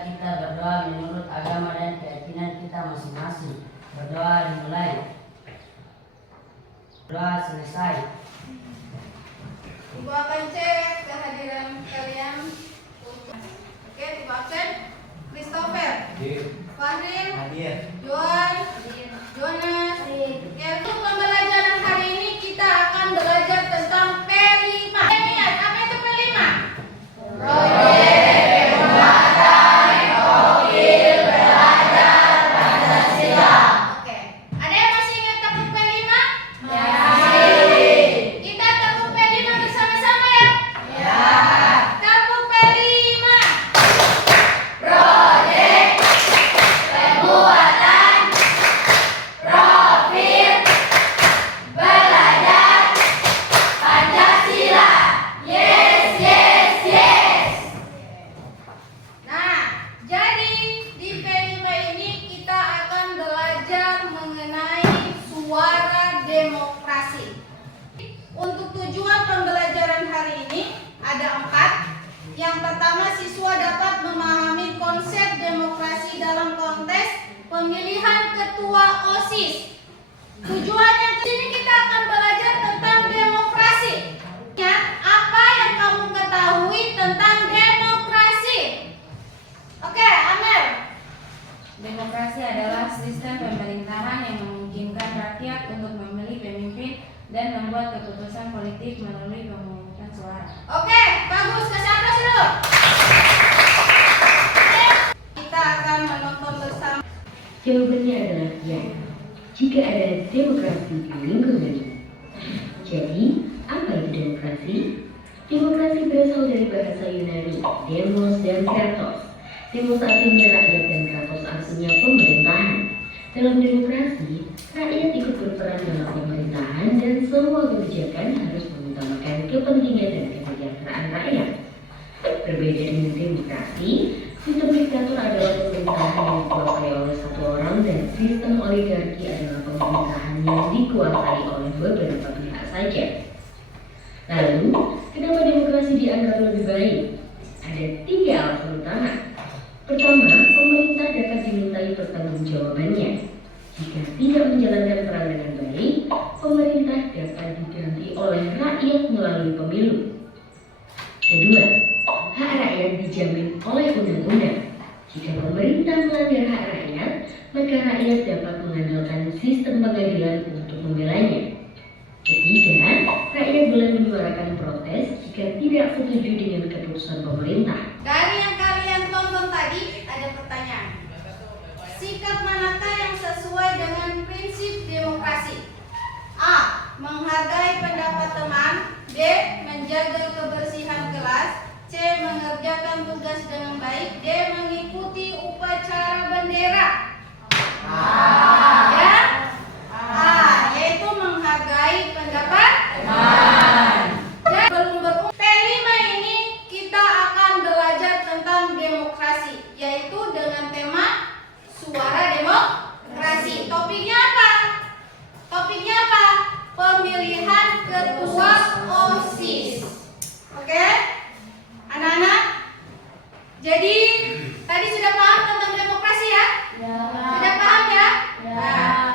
Marilah kita berdoa menurut agama dan keyakinan kita masing-masing. Berdoa dimulai. Doa selesai. Ibu akan cek kehadiran kalian. Oke, ibu absen. Christopher, Fahrin, Joan, Jonas, untuk pembelajaran hari ini kita akan belajar tentang P5. Ingat, apa itu P5? Proyek Pembuatan Profil Pelajar Pancasila. Oke, ada yang masih ingat tepuk P5? Masih. Kita tepuk P5 bersama-sama ya? Ya. Tepuk P5. Proyek Pembuatan Profil Pelajar Pancasila. Yes, yes, yes. Nah, jadi di P5 ini kita akan belajar mengenai suara demokrasi. Untuk tujuan pembelajaran hari ini ada 4. Yang pertama, siswa dapat memahami konsep demokrasi dalam konteks pemilihan ketua OSIS. Tujuan yang sini kita akan belajar tentang demokrasi. Ya, apa yang kamu ketahui tentang demokrasi? Oke, Amel. Demokrasi adalah sistem pemerintahan yang memungkinkan rakyat untuk memilih pemimpin dan membuat keputusan politik melalui pemungutan suara. Oke, bagus. Kasih aplaus dulu. Kita akan menonton bersama. Jawabannya adalah ya, jika ada demokrasi di lingkungan. Jadi, apa itu demokrasi? Demokrasi berasal dari bahasa Yunani, demos dan kratos. Demos artinya rakyat dan kratos artinya pemerintahan. Dalam demokrasi, rakyat ikut berperan dalam pemerintahan dan semua kebijakan harus mengutamakan kepentingan dan kesejahteraan rakyat. Berbeda dengan demokrasi, sistem diktator adalah pemerintahan yang dikuasai oleh satu orang dan sistem oligarki adalah pemerintahan yang dikuasai oleh beberapa pihak saja. Lalu, kenapa demokrasi dianggap lebih baik? Ada 3 alasan utama. Pertama, pemerintah dapat dimintai pertanggungjawabannya. Jika tidak menjalankan peran dengan baik, pemerintah dapat diganti oleh rakyat melalui pemilu. Kedua, hak rakyat dijamin oleh undang-undang. Jika pemerintah melanggar hak rakyat, maka rakyat dapat mengandalkan sistem pengadilan untuk membelanya. Ketiga, rakyat boleh menyuarakan protes jika tidak setuju dengan keputusan pemerintah. Dari yang kalian tonton tadi ada pertanyaan. Sikap manakah yang sesuai dengan prinsip demokrasi? A. Menghargai pendapat teman. B. Menjaga kebersihan kelas. C. Mengerjakan tugas dengan baik. D. Mengikuti upacara bendera. Ya? A. Yaitu menghargai pendapat teman. Jadi belum P5 ini kita akan belajar tentang demokrasi, yaitu dengan tema suara demokrasi. Topiknya apa? Topiknya apa? Pemilihan ketua OSIS. Oke? Anak-anak? Jadi tadi sudah paham tentang demokrasi ya? Ya. Sudah paham ya? Ya. Nah,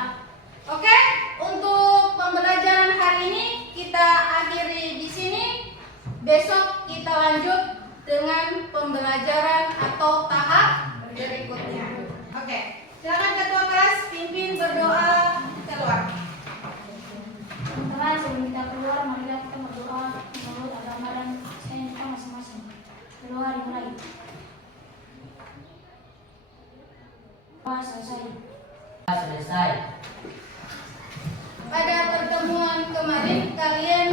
oke, untuk pembelajaran hari ini kita akhiri di sini. Besok kita lanjut dengan pembelajaran atau tahap berikutnya. Oke, silakan ketua kelas pimpin berdoa keluar. Teman-teman, sebelum kita keluar, marilah kita berdoa menurut agama dan keyakinan kita masing-masing. Berdoa dimulai. Doa selesai. Selesai. Pada pertemuan kemarin kalian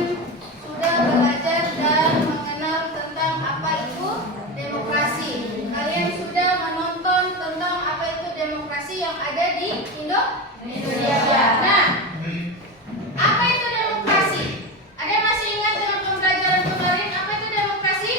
sudah belajar dan mengenal tentang apa itu demokrasi. Kalian sudah menonton tentang apa itu demokrasi yang ada di Indonesia. Nah, apa itu demokrasi? Ada yang masih ingat dengan pembelajaran kemarin apa itu demokrasi?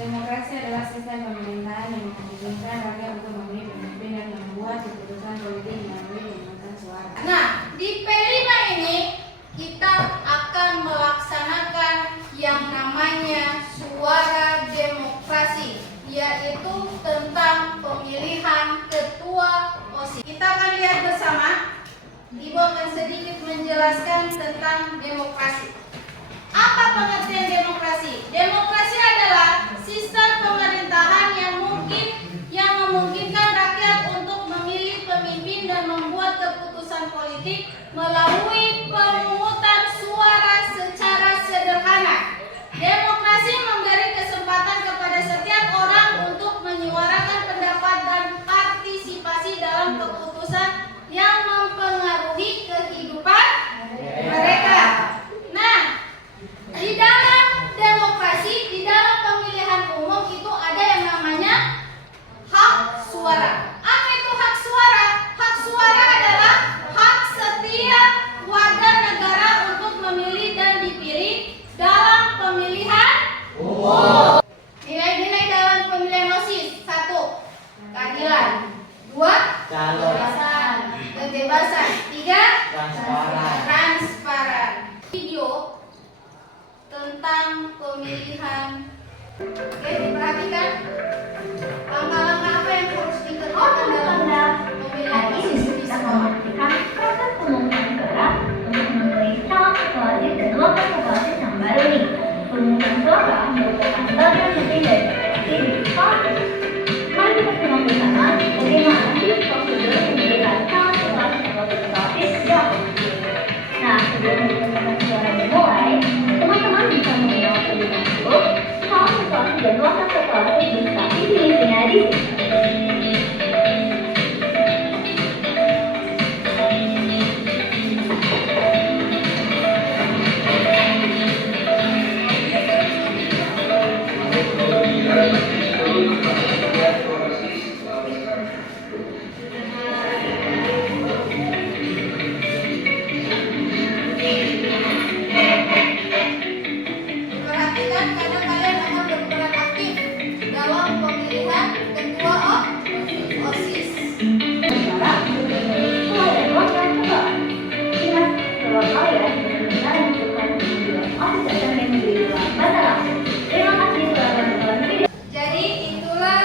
Demokrasi adalah sistem pemerintahan yang memungkinkan rakyat untuk memilih pemimpin dan membuat keputusan politik melalui pemungutan suara. Nah, di P5 ini kita akan melaksanakan yang namanya menjelaskan tentang demokrasi. Apa pengertian demokrasi? Demokrasi adalah sistem pemerintahan yang memungkinkan rakyat untuk memilih pemimpin dan membuat keputusan politik melalui pemungutan suara secara sederhana. Demokrasi memberi kesempatan kepada setiap orang untuk menyuarakan pendapat dan partisipasi dalam keputusan yang mempengaruhi kehidupan mereka. Nah, di dalam demokrasi, di dalam pemilihan umum itu ada yang namanya hak suara. Apa itu hak suara? Hak suara adalah hak setiap warga negara untuk memilih dan dipilih dalam pemilihan umum. Nilai-nilai dalam pemilihan OSIS: 1. Keadilan. 2. Kebebasan. Kebebasan. 3. Transparan. Video tentang pemilihan. Oke, diperhatikan langkah-langkah apa yang harus dikerjakan dalam pemilihan OSIS di sekolah. memastikan proses pemungutan suara untuk memilih calon ketua OSIS dan wakil ketua OSIS yang baru nih. Pemungutan suara merupakan bagian penting dari demokrasi di sekolah. Mari kita simak bersama bagaimana sih prosedur pemilihan calon ketua OSIS dan wakil ketua OSIS yang Nah, sebelum pemungutan suara dimulai, teman-teman bisa mengenal terlebih dahulu calon ketua OSIS dan wakil ketua OSIS beserta visi-misinya di sini. Perhatikan karena kalian akan berperan aktif dalam pemilihan ketua OSIS. Suara untuk memilih ketua dan wakil ketua. Ingat, kalau kalian benar-benar membutuhkan pemilihan OSIS akan menjadi dua mata langsung. Terima kasih telah menonton video. Jadi itulah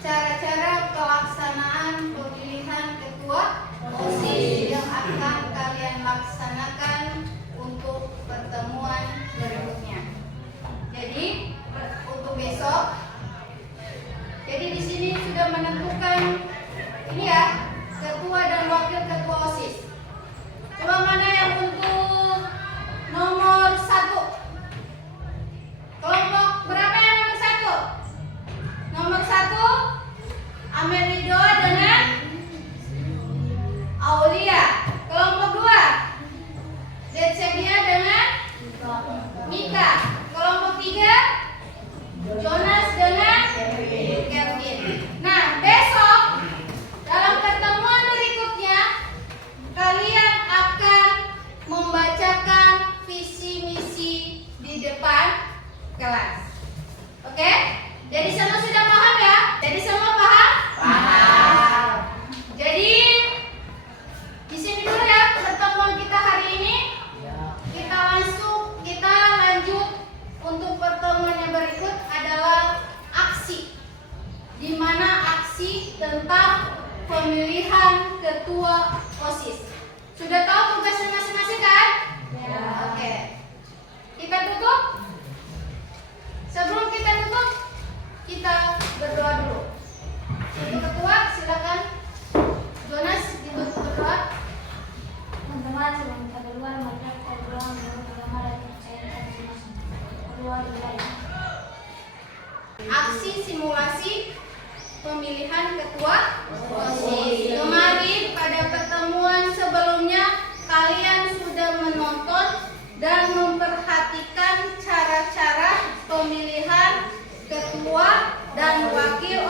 cara-cara pelaksanaan pemilihan ketua OSIS yang akan kalian laksanakan untuk pertemuan berikutnya. Jadi untuk besok, jadi di sini sudah menentukan ini ya, ketua dan wakil ketua OSIS. Coba mana yang untuk nomor 1? Kelompok berapa yang nomor 1? Nomor 1 Amerido dengan Aulia. Kelompok 2 Detsebia dengan Mika. Kelompok 3 Jonas dengan Kevin. Nah, besok dalam pertemuan berikutnya kalian akan membacakan visi misi di depan kelas. Oke? Jadi semua sudah paham ya? Jadi semua paham? Paham. Jadi di sini dulu ya pertemuan kita hari ini. Kita lanjut untuk pertemuan yang berikut adalah aksi. Di mana aksi tentang pemilihan ketua OSIS. Sudah tahu tugasnya masing-masing kan? Ya. Oke. Kita tutup. Sebelum kita tutup, kita berdoa dulu. Untuk ketua, silakan. Jonas dibantu berdoa. Teman-teman, sebelum kita keluar, mari kita berdoa menurut agama dan kepercayaan kita masing-masing. Berdoa dimulai. Aksi simulasi pemilihan ketua OSIS. Kemarin pada pertemuan sebelumnya kalian sudah menonton dan memperhatikan cara-cara pemilihan ketua dan wakil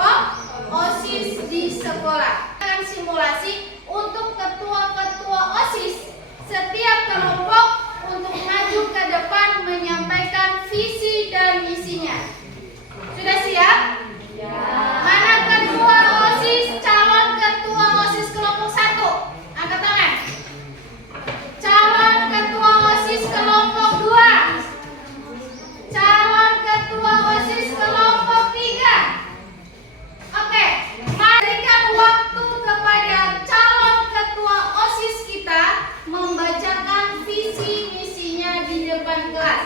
OSIS di sekolah. Akan simulasi untuk ketua-ketua OSIS setiap kelompok untuk maju ke depan menyampaikan visi dan misinya. Sudah siap? Ya. Mana ketua OSIS, calon ketua OSIS kelompok 1? Angkat tangan. Calon ketua OSIS kelompok 2. Calon ketua OSIS kelompok 3. Oke, berikan waktu kepada calon ketua OSIS kita depan kelas.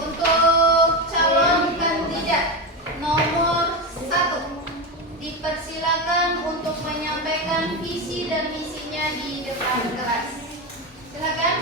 Untuk calon kandidat nomor 1, dipersilakan untuk menyampaikan visi dan misinya di depan kelas. Silakan.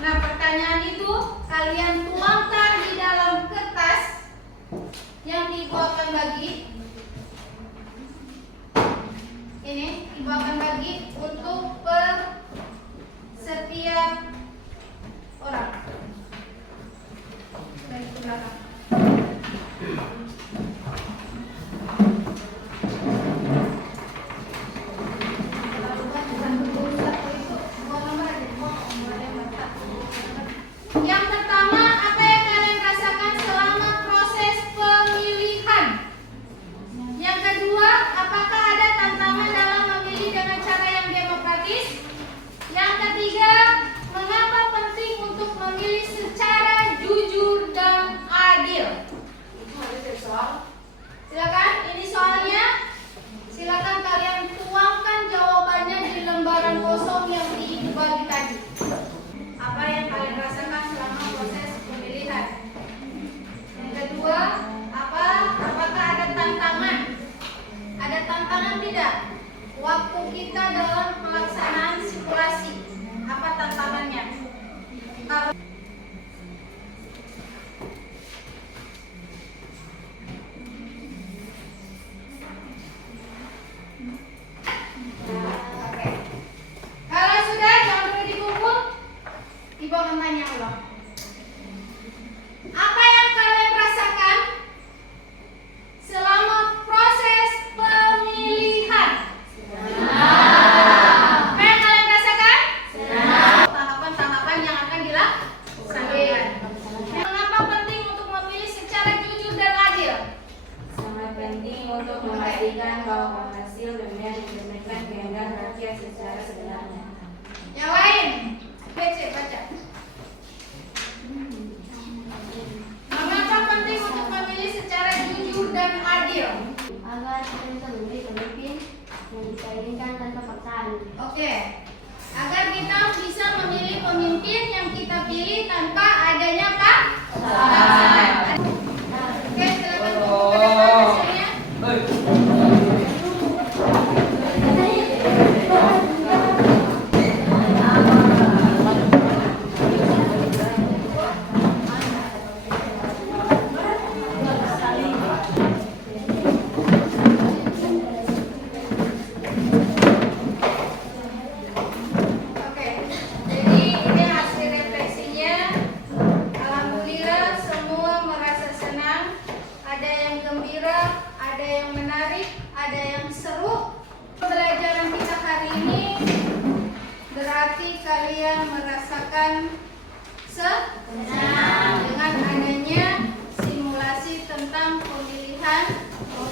Nah, pertanyaan itu kalian tuangkan di dalam kertas yang ibu akan bagi. Ini ibu akan bagi untuk per setiap orang. Dari ke belakang. Yang pertama, apa yang kalian rasakan selama proses pemilihan? Yang kedua, apakah ada tantangan dalam memilih dengan cara yang demokratis? Yang ketiga, mengapa penting untuk memilih secara jujur dan adil? Silakan, ini soalnya. Silakan kalian tuangkan jawabannya di lembaran kosong yang diibu bagi tadi. Apa yang kalian rasakan selama proses pemilihan? Yang kedua, apakah ada tantangan? Ada tantangan tidak? Waktu kita dalam pelaksanaan simulasi, apa tantangannya? Kalau kalau sudah, jangan dulu dikumpul. Ibu akan tanya ulang. Apa yang kalian rasakan selama proses pemilihan? Apa yang kalian rasakan? Tahapan-tahapan yang akan dilaksanakan. Mengapa penting untuk memilih secara jujur dan adil? Sangat penting untuk memastikan bahwa hasil pemilihan mencerminkan kehendak rakyat secara sebenarnya. Yang lain, baca. Mengapa penting untuk memilih secara jujur dan adil? Agar kita bisa memilih pemimpin yang kita inginkan tanpa paksaan. Oke, agar kita bisa memilih pemimpin yang kita pilih tanpa adanya paksaan. Oke, silakan tunggu ke depan hasilnya. Oke, jadi ini hasil refleksinya. Alhamdulillah semua merasa senang. Ada yang gembira, ada yang menarik, ada yang seru. Pembelajaran kita hari ini berarti kalian merasakan senang dengan adanya simulasi tentang pemilihan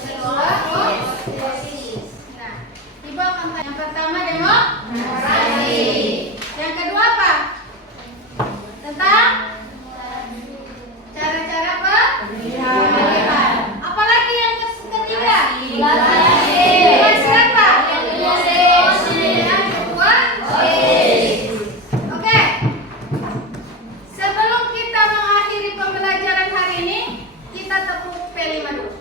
ketua OSIS. Nah, Ibu akan tanya. Yang pertama demokrasi. Yang kedua apa? Tentang cara-cara pemilihan. Apalagi yang ketiga? Simulasi apa? Yang kedua OSIS. Oke. Sebelum kita mengakhiri pembelajaran hari ini, kita tepuk P5 dulu.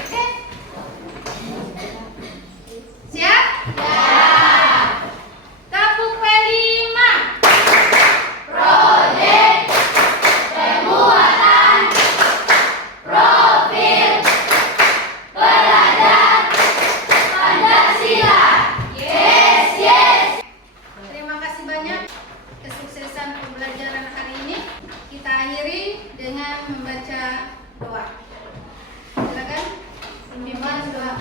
Oke? Siap? Tepuk P5. Proyek pembuatan profil pelajar Pancasila. Yes. Terima kasih banyak. Kesuksesan pembelajaran hari ini kita akhiri dengan membaca doa. Silakan. Pimpinan doa.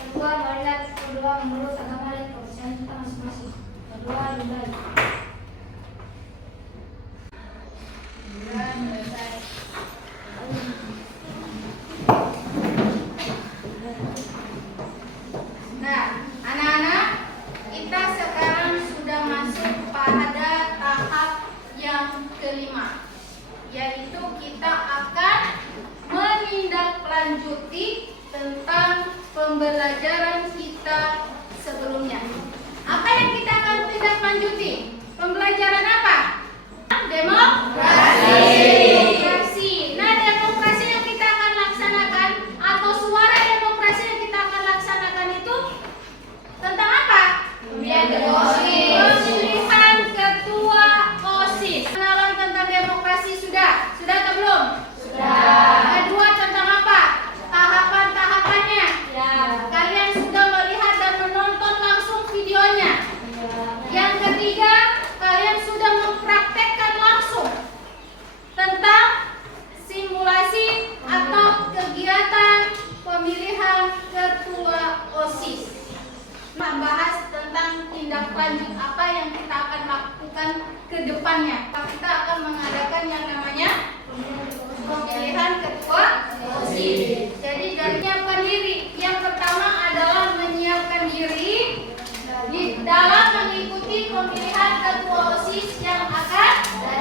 Kedua, marilah kita berdoa menurut agama dan kepercayaan kita masing-masing. Berdoa dimulai. Selesai. Nah, anak-anak, kita sekarang sudah masuk pada tahap yang kelima, yaitu kita akan menindaklanjuti tentang pembelajaran kita sebelumnya. Apa yang kita akan tindak lanjuti? Pembelajaran apa? Demokrasi. Nah, demokrasi yang kita akan laksanakan atau suara demokrasi yang kita akan laksanakan itu tentang apa? Pemilihan ketua OSIS. lanjut apa yang kita akan lakukan ke depannya. Kita akan mengadakan yang namanya pemilihan ketua OSIS. Jadi dari menyiapkan diri, yang pertama adalah menyiapkan diri di dalam mengikuti pemilihan ketua OSIS yang akan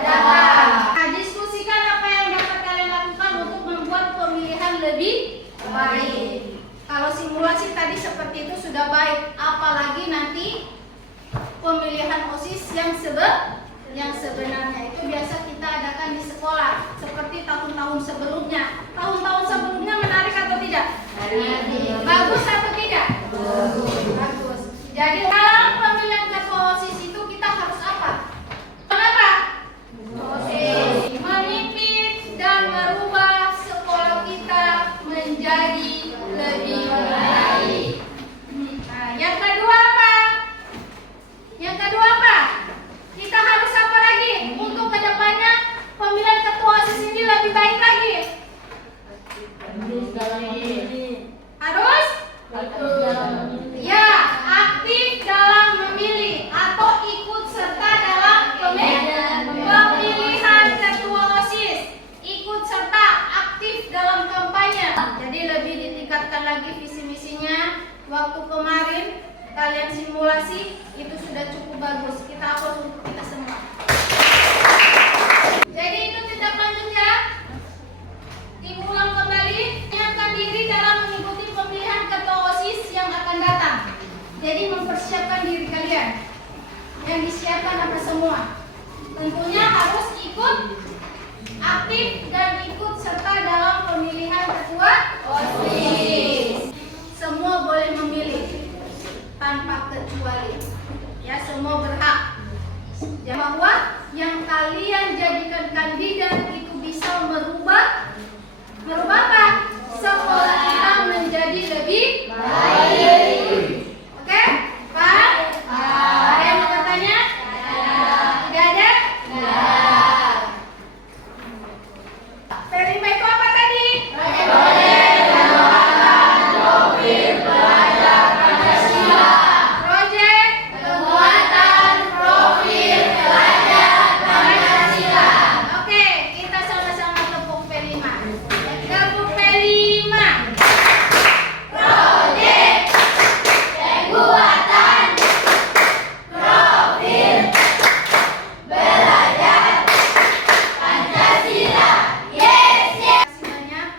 datang. Nah, diskusikan apa yang dapat kalian lakukan untuk membuat pemilihan lebih baik. Kalau simulasi tadi seperti itu sudah baik, apalagi nanti pemilihan OSIS yang sebenarnya itu biasa kita adakan di sekolah seperti tahun-tahun sebelumnya. Tahun-tahun sebelumnya menarik atau tidak? Bagus atau tidak? Bagus. Jadi dalam pemilihan ketua OSIS itu kita harus apa? Kenapa? OSIS memimpin dan merubah sekolah kita menjadi lebih baik. Nah, yang kedua apa? Yang kedua apa? Kita harus apa lagi untuk kedepannya pemilihan ketua OSIS ini lebih baik lagi? Harus? Ya, aktif dalam memilih atau ikut serta dalam pemilihan ketua OSIS. Ikut serta aktif dalam kampanye. Jadi lebih ditingkatkan lagi visi misinya. Waktu kemarin kalian simulasi itu sudah cukup bagus. Kita aplaus untuk kita semua. Jadi itu tindak lanjutnya. Diulang kembali, menyiapkan diri dalam mengikuti pemilihan ketua OSIS yang akan datang. Jadi mempersiapkan diri kalian. Yang disiapkan apa semua? Tentunya harus ikut aktif dan ikut serta dalam pemilihan ketua OSIS. Semua boleh memilih tanpa kecuali. Ya, semua berhak. Bahwa yang kalian jadikan kandidat itu bisa merubah apa? Sekolah kita menjadi lebih baik. Oke? Pak? Ada yang mau bertanya? Tidak ada? Perima itu apa tadi? Project penguatan profil pelajar Pancasila. Oke, kita sama-sama tepuk P5. Tepuk P5. Project penguatan profil belajar Pancasila. Yes, yes. Terima kasih banyak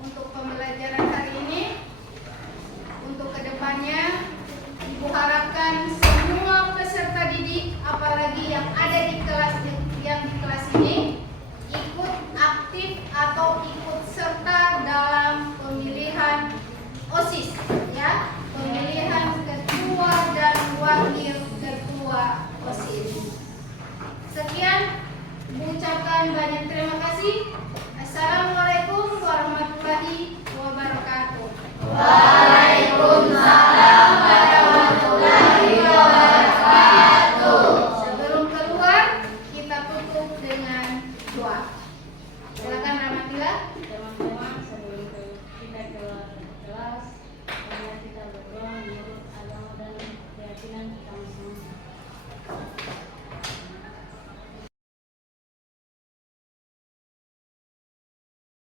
untuk pembelajaran hari ini. Untuk kedepannya, Ibu harapkan semua peserta didik, apalagi yang ada di kelas ini, ikut aktif atau ikut serta dalam pemilihan OSIS, ya, pemilihan ketua dan wakil ketua OSIS. Sekian, mengucapkan banyak terima kasih. Assalamualaikum warahmatullahi wabarakatuh. Waalaikumsalam warahmatullahi wabarakatuh. Sebelum keluar, kita tutup dengan doa. Silakan Rahmatillah. Teman-teman, sebelum kita keluar kelas, kita berdoa menurut agama dan keyakinan kita masing-masing.